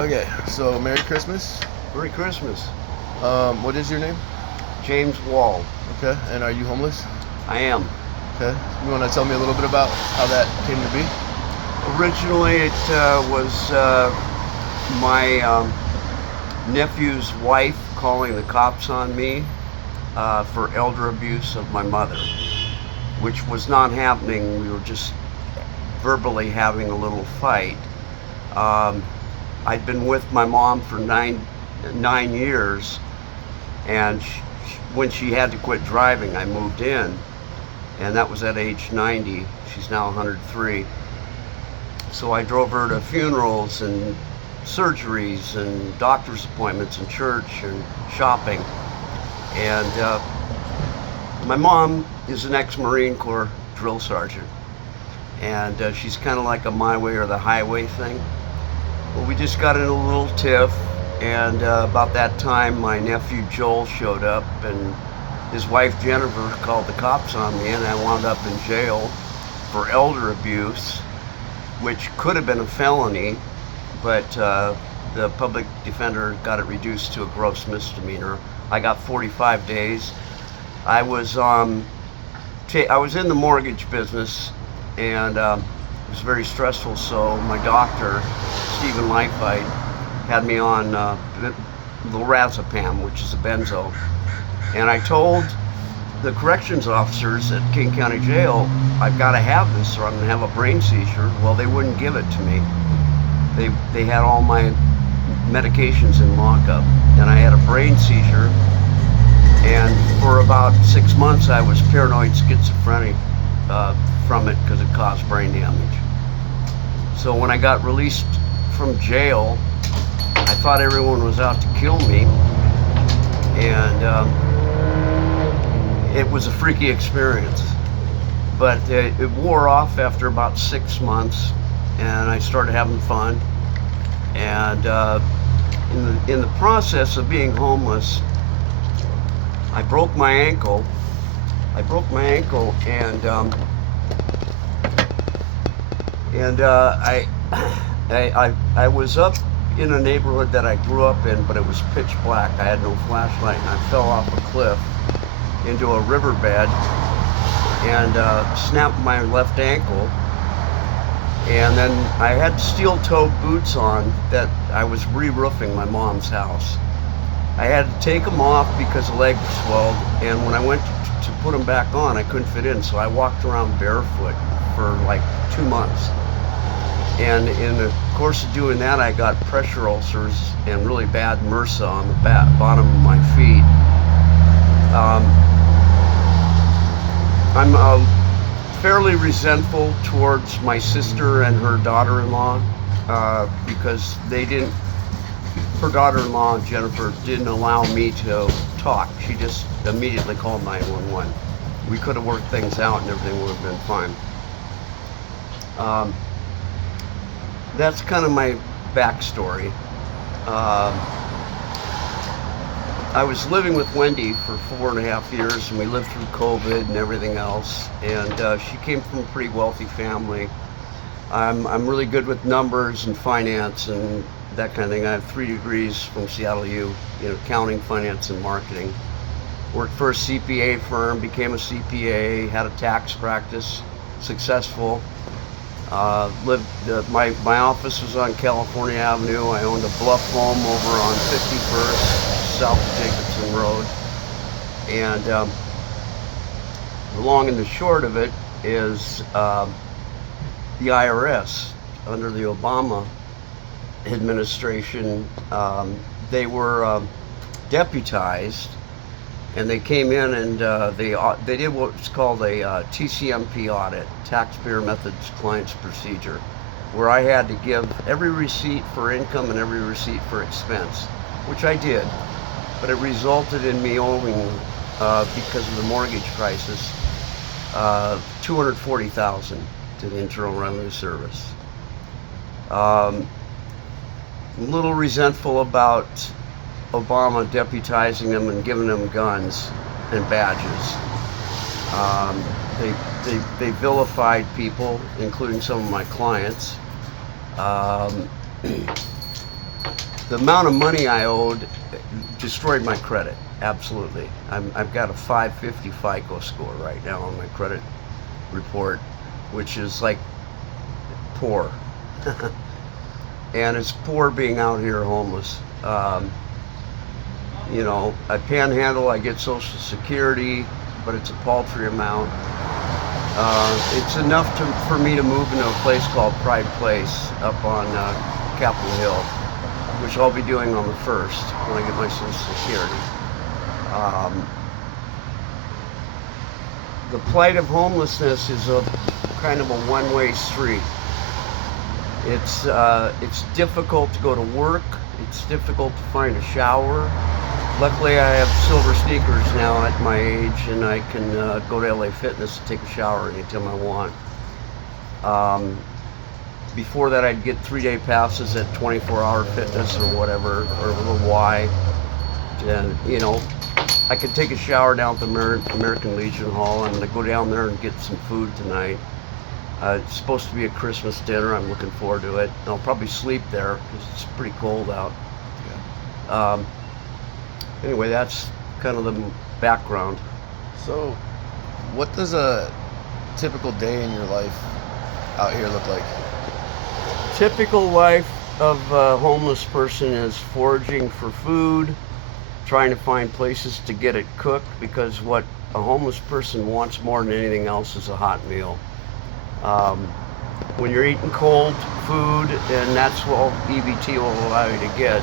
Okay, so Merry Christmas. Merry Christmas. What is your name? James Wall. Okay, and are you homeless? I am. Okay, you want to tell me a little bit about how that came to be? Originally, it was my nephew's wife calling the cops on me for elder abuse of my mother, which was not happening. We were just verbally having a little fight. Um, I'd been with my mom for nine years, and when she had to quit driving, I moved in, and that was at age 90. She's now 103. So I drove her to funerals and surgeries and doctor's appointments and church and shopping. And my mom is an ex-Marine Corps drill sergeant, and she's kind of like a my way or the highway thing. Well, we just got in a little tiff, and about that time, my nephew Joel showed up, and his wife Jennifer called the cops on me, and I wound up in jail for elder abuse, which could have been a felony, but the public defender got it reduced to a gross misdemeanor. I got 45 days. I was I was in the mortgage business, and it was very stressful. So my doctor, Stephen Lifeit, had me on lorazepam, which is a benzo, and I told the corrections officers at King County Jail, I've got to have this or I'm going to have a brain seizure. Well, they wouldn't give it to me. They had all my medications in lockup, and I had a brain seizure, and for about 6 months I was paranoid schizophrenic from it because it caused brain damage. So when I got released from jail, I thought everyone was out to kill me, and it was a freaky experience. But it wore off after about 6 months, and I started having fun. And in the process of being homeless, I broke my ankle. And I was up in a neighborhood that I grew up in, but it was pitch black. I had no flashlight, and I fell off a cliff into a riverbed and snapped my left ankle. And then I had steel-toed boots on that I was re-roofing my mom's house. I had to take them off because the leg swelled, and when I went to put them back on, I couldn't fit in, so I walked around barefoot for like 2 months. And in the course of doing that, I got pressure ulcers and really bad MRSA on the bottom of my feet. I'm fairly resentful towards my sister and her daughter-in-law because her daughter-in-law, Jennifer, didn't allow me to talk. She just immediately called 911. We could have worked things out and everything would have been fine. That's kind of my backstory. I was living with Wendy for 4.5 years, and we lived through COVID and everything else. And she came from a pretty wealthy family. I'm really good with numbers and finance and that kind of thing. I have 3 degrees from Seattle U, accounting, finance, and marketing. Worked for a CPA firm, became a CPA, had a tax practice, successful. My office was on California Avenue. I owned a bluff home over on 51st, south of Jacobson Road. And the long and the short of it is the IRS, under the Obama administration, they were deputized, and they came in and they did what's called a TCMP audit, Taxpayer Methods Clients Procedure, where I had to give every receipt for income and every receipt for expense, which I did, but it resulted in me owing, because of the mortgage crisis, $240,000 to the Internal Revenue Service. A little resentful about Obama deputizing them and giving them guns and badges. They vilified people, including some of my clients. the amount of money I owed destroyed my credit. Absolutely. I've got a 550 FICO score right now on my credit report, which is like poor. And it's poor being out here homeless. You know, I panhandle, I get Social Security, but it's a paltry amount. It's enough for me to move into a place called Pride Place up on Capitol Hill, which I'll be doing on the 1st when I get my Social Security. The plight of homelessness is a kind of a one-way street. It's difficult to go to work. It's difficult to find a shower. Luckily, I have silver sneakers now at my age, and I can go to LA Fitness and take a shower anytime I want. Before that, I'd get 3-day passes at 24-hour Fitness or whatever, or a little Y. And, you know, I could take a shower down at the American Legion Hall. I'm going to go down there and get some food tonight. It's supposed to be a Christmas dinner. I'm looking forward to it. I'll probably sleep there because it's pretty cold out. Yeah. Anyway, that's kind of the background. So, what does a typical day in your life out here look like? Typical life of a homeless person is foraging for food, trying to find places to get it cooked, because what a homeless person wants more than anything else is a hot meal. When you're eating cold food, and that's what EBT will allow you to get,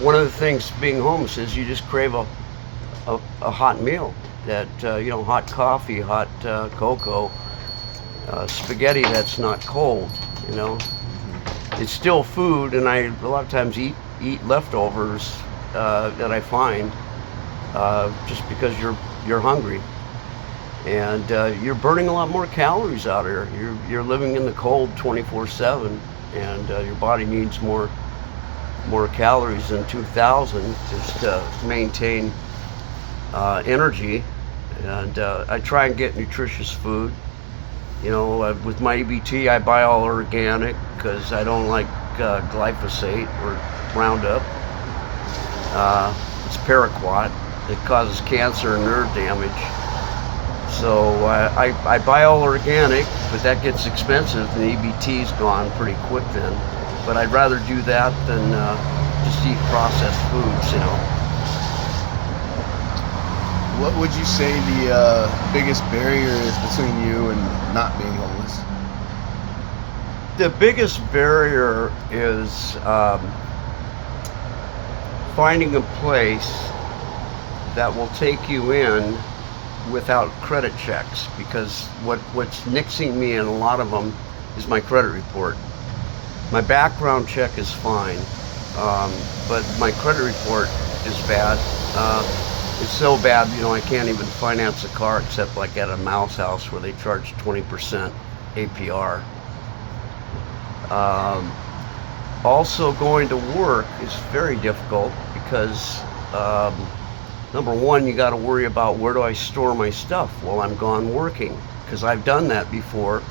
one of the things being homeless is you just crave a hot meal. That you know, hot coffee, hot cocoa, spaghetti that's not cold. You know, it's still food, and I a lot of times eat leftovers that I find just because you're hungry, and you're burning a lot more calories out here. You're living in the cold 24/7, and your body needs more calories than 2,000 just to maintain energy. And I try and get nutritious food. You know, with my EBT, I buy all organic because I don't like glyphosate or Roundup. It's paraquat. It causes cancer and nerve damage. So I buy all organic, but that gets expensive, and the EBT's gone pretty quick then. But I'd rather do that than just eat processed foods, you know. What would you say the biggest barrier is between you and not being homeless? The biggest barrier is finding a place that will take you in without credit checks, because what's nixing me in a lot of them is my credit report. My background check is fine, but my credit report is bad. It's so bad, you know, I can't even finance a car except like at a Mouse House where they charge 20% APR. Also, going to work is very difficult because number one, you got to worry about where do I store my stuff while I'm gone working, because I've done that before,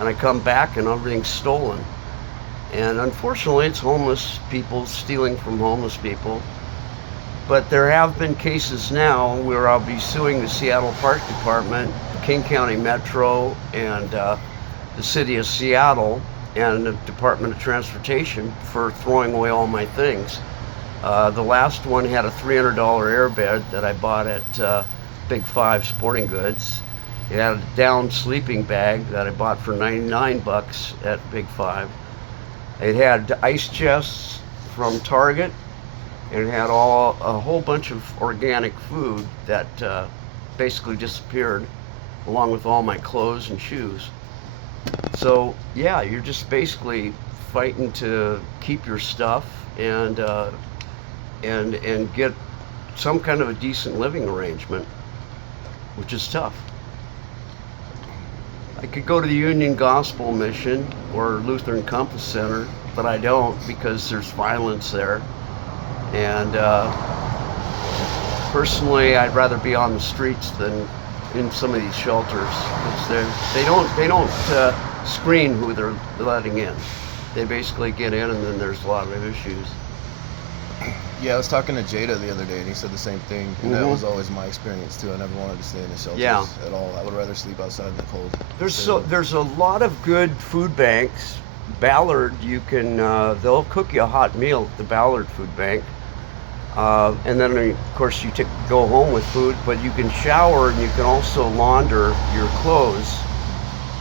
and I come back and everything's stolen. And unfortunately, it's homeless people stealing from homeless people. But there have been cases now where I'll be suing the Seattle Park Department, King County Metro, and the City of Seattle, and the Department of Transportation for throwing away all my things. The last one had a $300 airbed that I bought at Big 5 Sporting Goods. It had a down sleeping bag that I bought for 99 bucks at Big 5. It had ice chests from Target, and it had a whole bunch of organic food that basically disappeared, along with all my clothes and shoes. So yeah, you're just basically fighting to keep your stuff and get some kind of a decent living arrangement, which is tough. I could go to the Union Gospel Mission or Lutheran Compass Center, but I don't because there's violence there. And personally, I'd rather be on the streets than in some of these shelters, because they don't screen who they're letting in. they basically get in, and then there's a lot of issues. Yeah, I was talking to Jada the other day, and he said the same thing. And that Mhm. was always my experience too. I never wanted to stay in the shelters Yeah. at all. I would rather sleep outside in the cold. There's a lot of good food banks. Ballard, you can they'll cook you a hot meal at the Ballard Food Bank, and then of course you go home with food. But you can shower and you can also launder your clothes.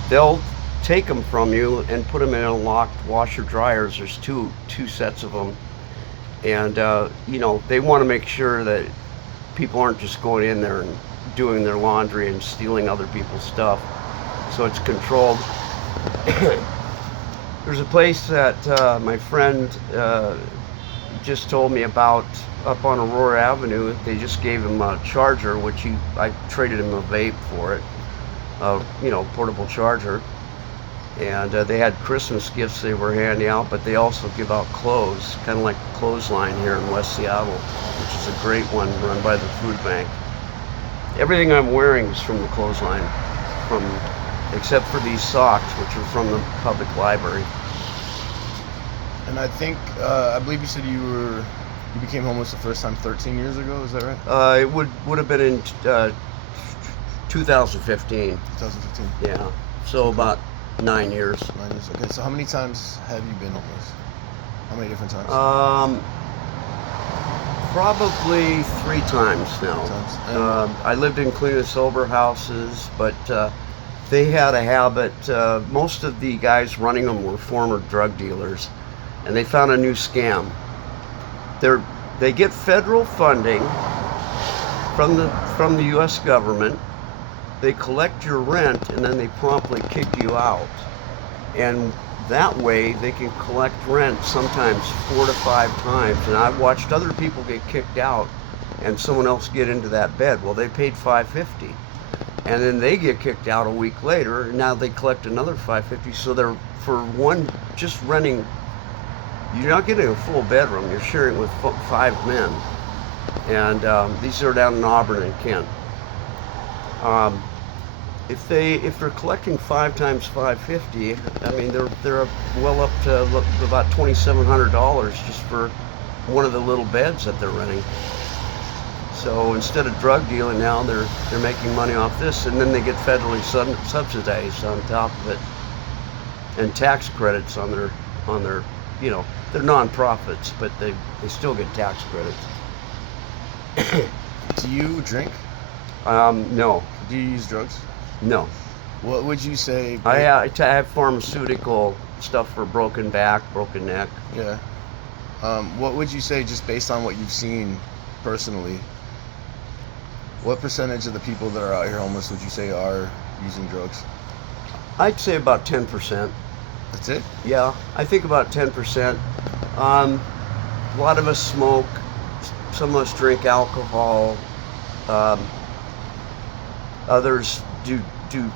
They'll take them from you and put them in a locked washer dryers. There's two sets of them, and you know, they want to make sure that people aren't just going in there and doing their laundry and stealing other people's stuff. So it's controlled. There's a place that my friend just told me about up on Aurora Avenue. They just gave him a charger, which I traded him a vape for it, you know, portable charger. And they had Christmas gifts they were handing out, but they also give out clothes, kind of like the Clothesline here in West Seattle, which is a great one run by the food bank. Everything I'm wearing is from the Clothesline, except for these socks, which are from the public library. And I think, I believe you said you became homeless the first time 13 years ago. Is that right? It would have been in 2015. 2015. Yeah, so about 9 years. 9 years. Okay. So how many times have you been homeless? How many different times? Probably 3 times now. 3 times. And I lived in clean and sober houses, but they had a habit. Most of the guys running them were former drug dealers, and they found a new scam. They get federal funding from the U.S. government. They collect your rent, and then they promptly kick you out. And that way, they can collect rent sometimes 4 to 5 times. And I've watched other people get kicked out, and someone else get into that bed. Well, they paid $550, and then they get kicked out a week later, and now they collect another $550. So they're just renting. You're not getting a full bedroom. You're sharing with 5 men, and these are down in Auburn and Kent. If they're collecting 5 times $550, I mean they're well up to about $2,700 just for one of the little beds that they're renting. So instead of drug dealing now, they're making money off this, and then they get federally subsidized on top of it, and tax credits on their you know, they're non-profits, but they still get tax credits. do you drink? No. Do you use drugs? No. What would you say? I have pharmaceutical stuff for broken back, broken neck. Yeah. What would you say, just based on what you've seen personally, what percentage of the people that are out here homeless would you say are using drugs? I'd say about 10%. That's it? Yeah, I think about 10%. A lot of us smoke. Some of us drink alcohol. Others do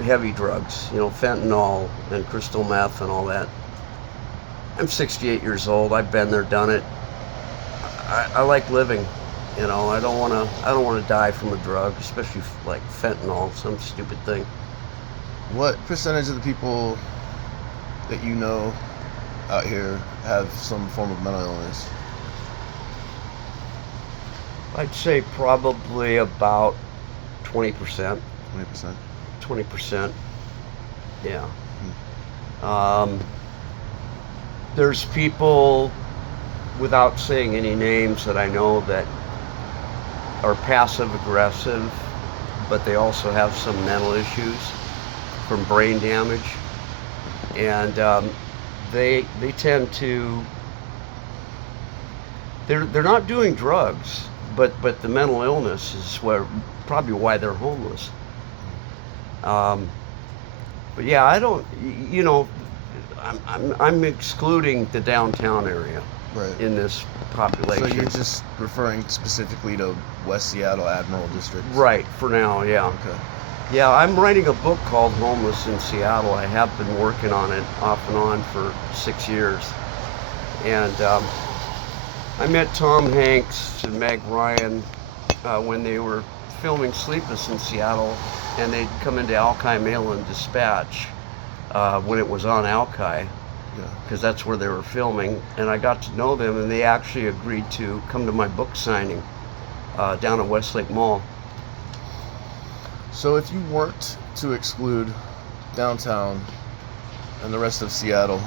heavy drugs, you know, fentanyl and crystal meth and all that. I'm 68 years old. I've been there, done it. I like living, you know. I don't want to die from a drug, especially like fentanyl, some stupid thing. What percentage of the people that you know out here have some form of mental illness? I'd say probably about 20%. 20%. 20%. Yeah. There's people, without saying any names, that I know that are passive aggressive, but they also have some mental issues from brain damage, and they tend to. They're not doing drugs, but the mental illness is probably why they're homeless. But yeah, I don't, you know, I'm excluding the downtown area Right. in this population. So you're just referring specifically to West Seattle Admiral District? Right, for now, yeah. Okay. Yeah, I'm writing a book called Homeless in Seattle. I have been working on it off and on for 6 years. And I met Tom Hanks and Meg Ryan when they were filming Sleepless in Seattle, and they'd come into Alki Mail and Dispatch when it was on Alki. Yeah. because that's where they were filming, and I got to know them, and they actually agreed to come to my book signing down at Westlake Mall. So if you weren't to exclude downtown and the rest of Seattle,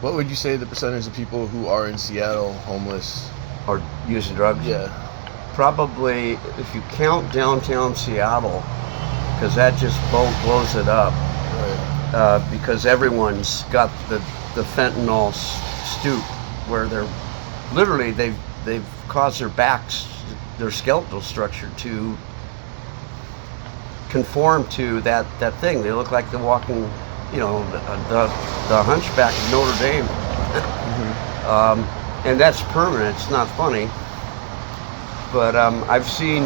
what would you say the percentage of people who are in Seattle homeless? Or using drugs? Yeah. Probably, if you count downtown Seattle, because that just blows it up, Right. because everyone's got the fentanyl stoop, where they're literally they've caused their backs, their skeletal structure to conform to that thing. They look like they're walking, you know, the Hunchback of Notre Dame. Mm-hmm. And that's permanent. It's not funny. But I've seen,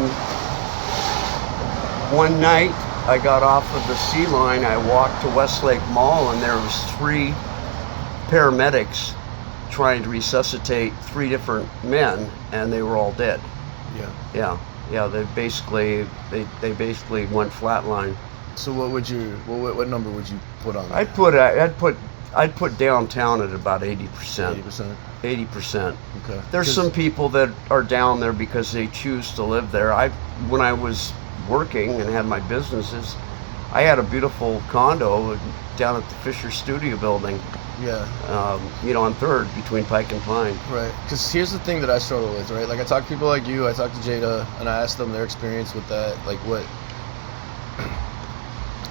one night I got off of the C line, I walked to Westlake Mall, and there was 3 paramedics trying to resuscitate 3 different men, and they were all dead. Yeah, they basically went flatline. So what number would you put on that? I'd put downtown at about 80%. 80%. 80%. Okay. There's some people that are down there because they choose to live there. When I was working and had my businesses, I had a beautiful condo down at the Fisher Studio Building. Yeah. You know, on 3rd between Pike and Pine. Right. Because here's the thing that I struggle with, right? Like, I talk to people like you, I talk to Jada, and I ask them their experience with that. Like,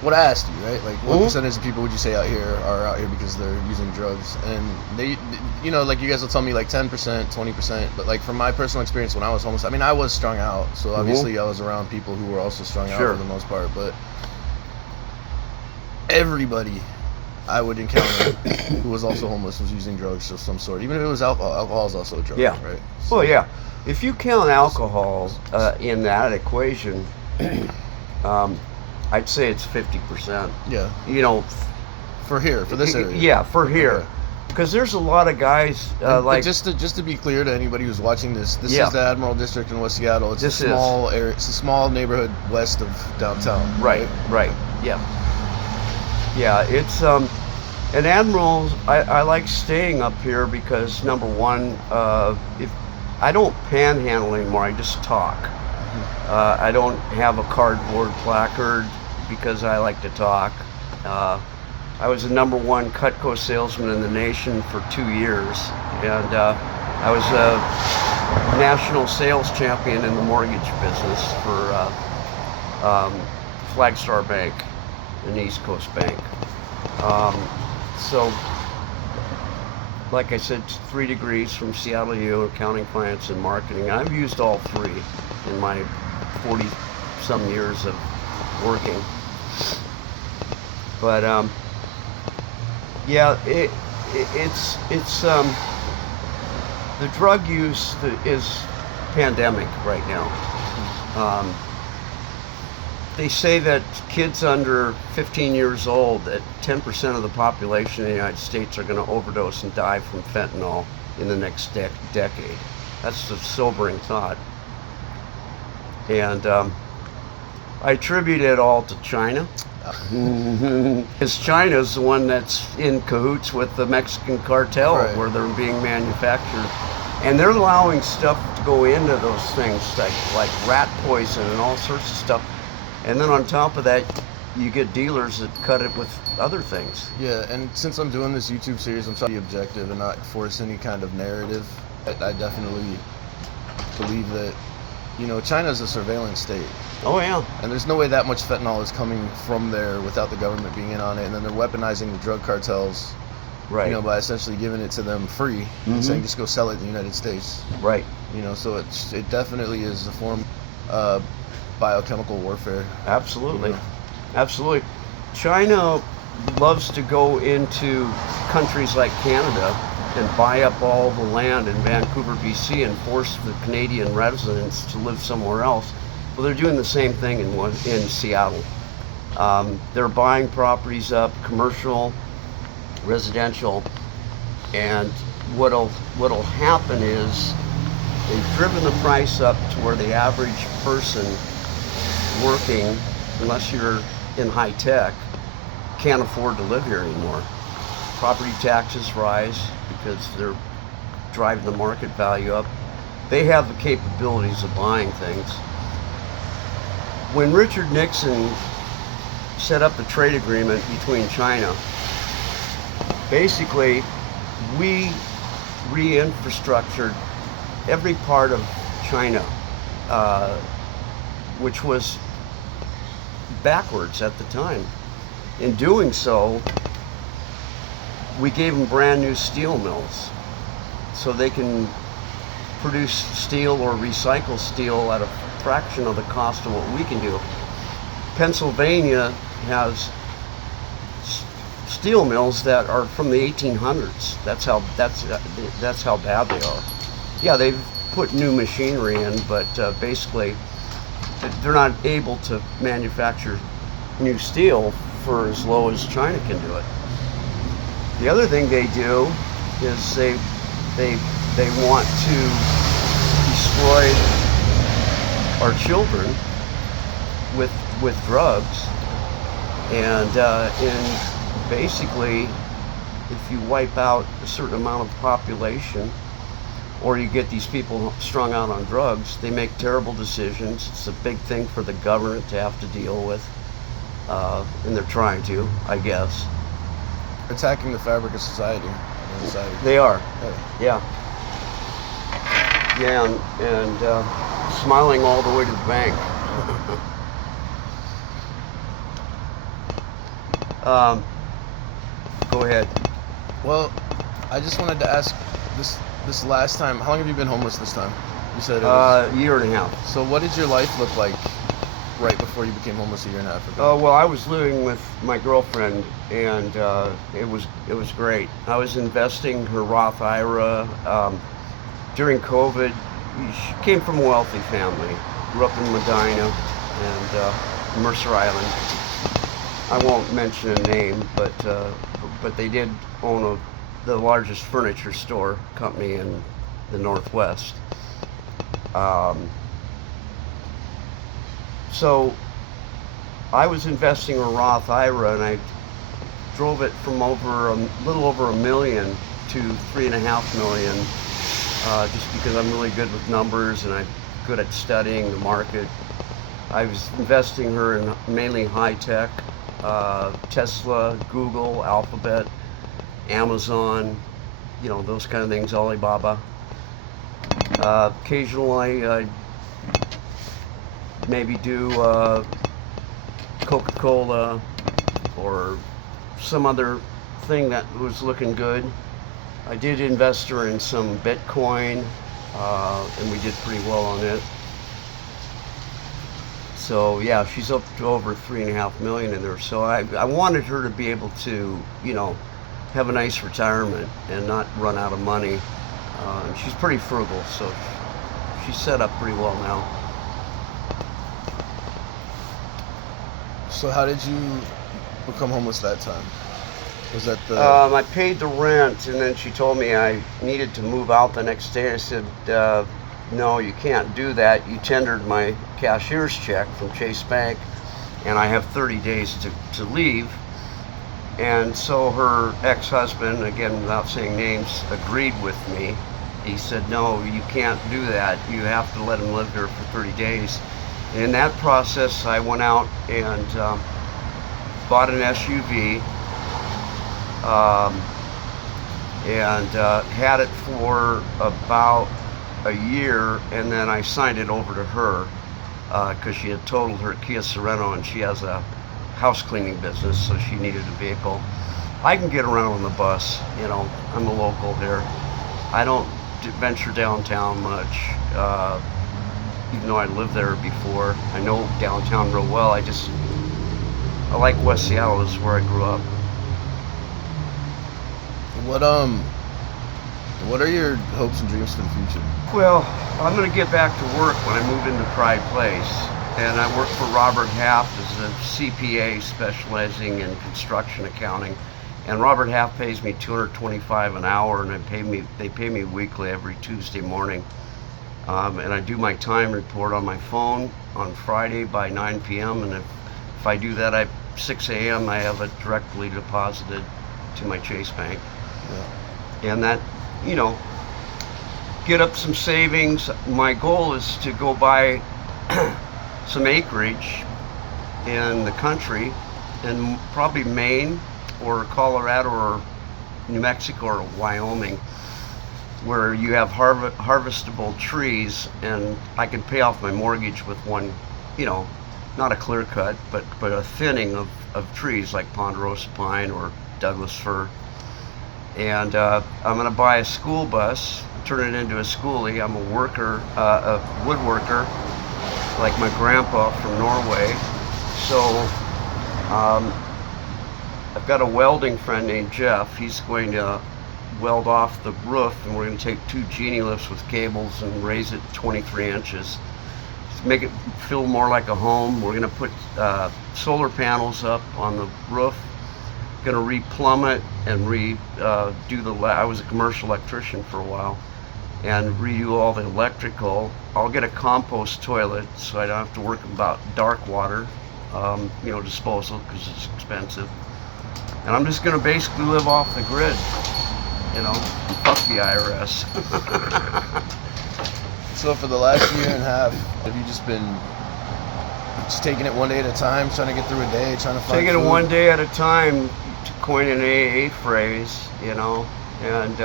what I asked you, right? Like, what percentage of people would you say are out here because they're using drugs? And they, you know, like, you guys will tell me like 10%, 20%. But like, from my personal experience when I was homeless, I mean, I was strung out. So obviously I was around people who were also strung out for the most part. But everybody I would encounter who was also homeless was using drugs of some sort. Even if it was alcohol, alcohol is also a drug, Yeah. right? So, Well, yeah. If you count alcohol in that equation, I'd say it's 50%. yeah. You know, For this area. yeah, for here, Okay. because there's a lot of guys But like just to be clear to anybody who's watching this Yeah. is the Admiral District in West Seattle. It's This a is. small area. It's a small neighborhood west of downtown. Right, yeah. Yeah, it's and Admiral, I like staying up here because, number one, if I don't panhandle anymore, I just talk. I don't have a cardboard placard because I like to talk. I was the #1 Cutco salesman in the nation for 2 years, and I was a national sales champion in the mortgage business for Flagstar Bank, an East Coast bank. So, like I said, 3 degrees from Seattle U, accounting, finance, and marketing. I've used all 3 in my 40-some years of working. But yeah, it's the drug use is pandemic right now. They say that kids under 15 years old, that 10% of the population in the United States are going to overdose and die from fentanyl in the next decade. That's a sobering thought. And I attribute it all to China. Because China's the one that's in cahoots with the Mexican cartel, Right. where they're being manufactured. And they're allowing stuff to go into those things, like rat poison and all sorts of stuff. And then on top of that, you get dealers that cut it with other things. Yeah, and since I'm doing this YouTube series, I'm trying to be objective and not force any kind of narrative. I definitely believe that, you know, China's a surveillance state. Oh yeah. And there's no way that much fentanyl is coming from there without the government being in on it. And then they're weaponizing the drug cartels, Right. you know, by essentially giving it to them free and saying just go sell it in the United States. Right. You know, so it definitely is a form of biochemical warfare. Absolutely. You know? Absolutely. China loves to go into countries like Canada and buy up all the land in Vancouver, BC, and force the Canadian residents to live somewhere else. Well, they're doing the same thing in Seattle. They're buying properties up, commercial, residential, and what'll happen is they've driven the price up to where the average person working, unless you're in high tech, can't afford to live here anymore. Property taxes rise because they're driving the market value up. They have the capabilities of buying things. When Richard Nixon set up the trade agreement between China, basically we re-infrastructured every part of China, which was backwards at the time. In doing so, we gave them brand new steel mills so they can produce steel or recycle steel at a fraction of the cost of what we can do. Pennsylvania has steel mills that are from the 1800s. That's how bad they are. Yeah, they've put new machinery in, but basically they're not able to manufacture new steel for as low as China can do it. The other thing they do is they want to destroy our children with drugs, and basically, if you wipe out a certain amount of population, or you get these people strung out on drugs, they make terrible decisions. It's a big thing for the government to have to deal with, and they're trying to, I guess. Attacking the fabric of society. They are. Yeah. Yeah, and smiling all the way to the bank. Go ahead. Well, I just wanted to ask this last time. How long have you been homeless this time? You said it was a year and a half. So what did your life look like right before you became homeless a year and a half ago? Well, I was living with my girlfriend, and it was great. I was investing her Roth IRA. During COVID, she came from a wealthy family. Grew up in Medina and Mercer Island. I won't mention a name, but they did own the largest furniture store company in the Northwest. So I was investing in a Roth IRA, and I drove it from a little over $1 million to $3.5 million, just because I'm really good with numbers and I'm good at studying the market. I was investing her in mainly high tech, Tesla, Google, Alphabet, Amazon, those kind of things, Alibaba. Occasionally I'd maybe do Coca-Cola or some other thing that was looking good. I did invest her in some Bitcoin, and we did pretty well on it. So yeah, she's up to over $3.5 million in there. So I wanted her to be able to, have a nice retirement and not run out of money. And she's pretty frugal, so she's set up pretty well now. So how did you become homeless that time? Was that the... I paid the rent, and then she told me I needed to move out the next day. I said, no, you can't do that. You tendered my cashier's check from Chase Bank, and I have 30 days to leave. And so her ex-husband, again without saying names, agreed with me. He said, no, you can't do that. You have to let him live here for 30 days. And in that process, I went out and bought an SUV, and had it for about a year, and then I signed it over to her because she had totaled her Kia Sorento, and she has a house cleaning business, so she needed a vehicle. I can get around on the bus, I'm a local here. I don't venture downtown much, even though I lived there before. I know downtown real well. I like West Seattle. This is where I grew up. What are your hopes and dreams for the future? Well, I'm going to get back to work when I move into Pride Place, and I work for Robert Half as a CPA specializing in construction accounting. And Robert Half pays me $225 an hour, and they pay me weekly every Tuesday morning. And I do my time report on my phone on Friday by 9 p.m. And if I do that, I 6 a.m. I have it directly deposited to my Chase Bank. Yeah. And that, you know, get up some savings. My goal is to go buy some acreage in the country, in probably Maine or Colorado or New Mexico or Wyoming, where you have harvestable trees, and I can pay off my mortgage with one, you know, not a clear cut, but a thinning of trees like ponderosa pine or Douglas fir. And I'm going to buy a school bus, turn it into a schoolie. I'm a worker, a woodworker, like my grandpa from Norway. So I've got a welding friend named Jeff. He's going to weld off the roof, and we're going to take 2 genie lifts with cables and raise it 23 inches to make it feel more like a home. We're going to put solar panels up on the roof. Going to re-plumb it and I was a commercial electrician for a while, and redo all the electrical. I'll get a compost toilet so I don't have to worry about dark water, you know, disposal, because it's expensive. And I'm just going to basically live off the grid, you know, fuck the IRS. So for the last year and a half, have you just been taking it one day at a time, trying to get through a day, trying to find Taking food? it one day at a time, to coin an AA phrase, you know, and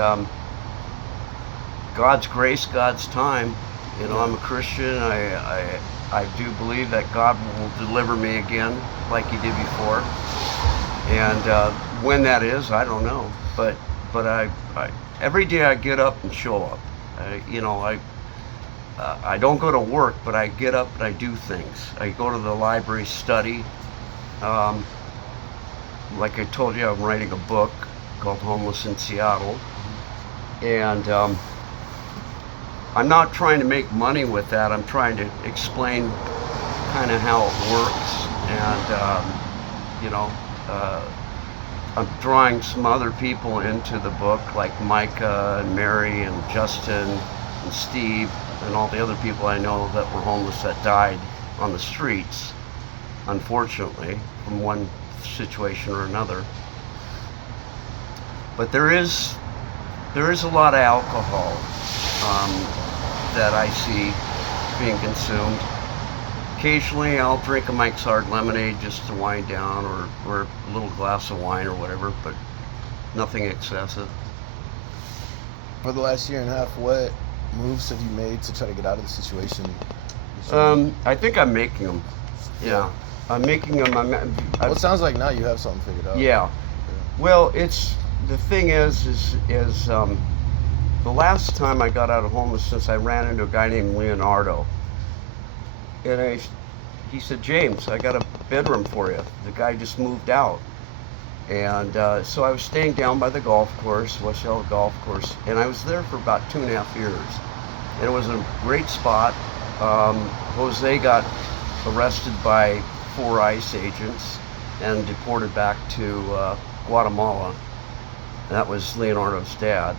God's grace, God's time. You know, I'm a Christian. I do believe that God will deliver me again like he did before. And when that is, I don't know. But I every day I get up and show up. You know, I don't go to work, but I get up and I do things. I go to the library, study. Like I told you, I'm writing a book called Homeless in Seattle. And I'm not trying to make money with that. I'm trying to explain kind of how it works. And, you know, I'm drawing some other people into the book, like Micah and Mary and Justin and Steve and all the other people I know that were homeless that died on the streets, unfortunately, from one situation or another. But there is a lot of alcohol that I see being consumed. Occasionally I'll drink a Mike's Hard Lemonade just to wind down, or a little glass of wine or whatever, but nothing excessive. For the last year and a half, what moves have you made to try to get out of the situation? I think I'm making them. Yeah, I'm making them. Well, it sounds like now you have something figured out. Yeah. Well, the thing is the last time I got out of homelessness, I ran into a guy named Leonardo. And he said, "James, I got a bedroom for you." The guy just moved out. And so I was staying down by the golf course, West Hill Golf Course, and I was there for about 2.5 years. And it was a great spot. Jose got arrested by 4 ICE agents and deported back to Guatemala. That was Leonardo's dad.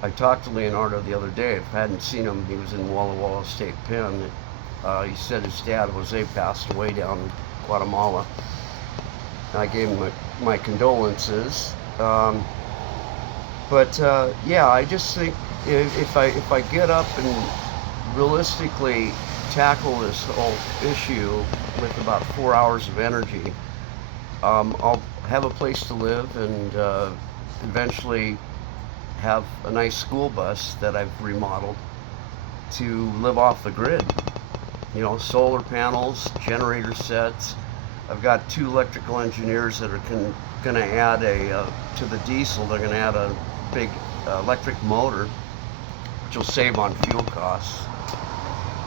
I talked to Leonardo the other day. If I hadn't seen him, he was in Walla Walla State Pen. He said his dad, Jose, passed away down in Guatemala. I gave him my condolences. Yeah, I just think if I get up and realistically tackle this whole issue with about 4 hours of energy, I'll have a place to live and eventually have a nice school bus that I've remodeled to live off the grid. You know, solar panels, generator sets. I've got 2 electrical engineers that are going to add to the diesel, they're going to add a big electric motor, which will save on fuel costs.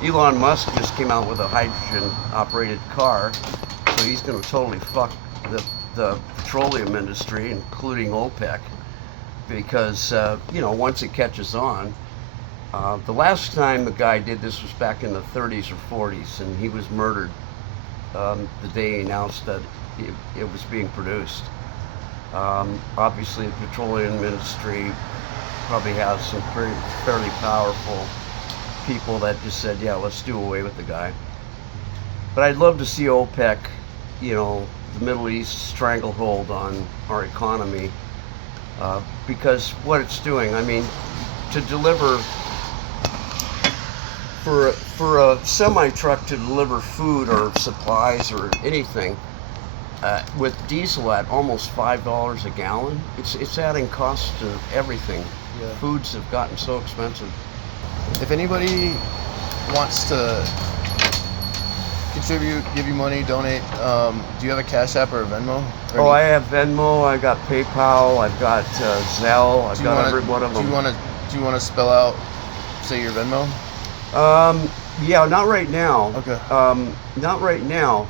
Elon Musk just came out with a hydrogen operated car, so he's going to totally fuck the petroleum industry, including OPEC, because, you know, once it catches on, the last time the guy did this was back in the 30s or 40s, and he was murdered the day he announced that it was being produced. Obviously, the petroleum industry probably has some fairly powerful people that just said, yeah, let's do away with the guy. But I'd love to see OPEC, you know, the Middle East stranglehold on our economy, because what it's doing, I mean, to deliver for a semi truck to deliver food or supplies or anything, with diesel at almost $5 a gallon, it's adding cost to everything. Yeah. Foods have gotten so expensive. If anybody wants to contribute, give you money, donate, do you have a Cash App or a Venmo? Oh, I have Venmo, I got PayPal, I've got Zelle, I've got every one of them. Do you want to spell out, say, your Venmo? Yeah, not right now. Okay. Not right now.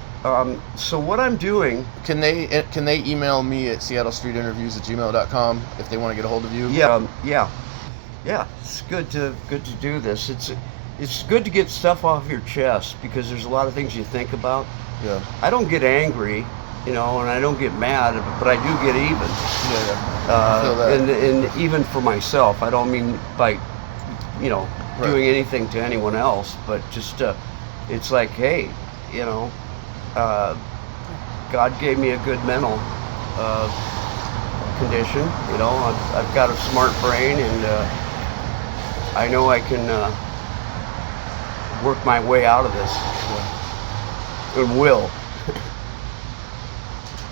So what I'm doing? Can they email me at seattlestreetinterviews@gmail.com if they want to get a hold of you? Yeah, yeah. It's good to do this. It's good to get stuff off your chest because there's a lot of things you think about. Yeah. I don't get angry, and I don't get mad, but I do get even. Yeah. I feel that. And even for myself, I don't mean by, Right. doing anything to anyone else, but just it's like, hey, God gave me a good mental condition. I've got a smart brain, and I know I can work my way out of this, and will.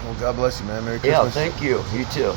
Well, God bless you, man. Merry Christmas. Yeah, thank you. You too.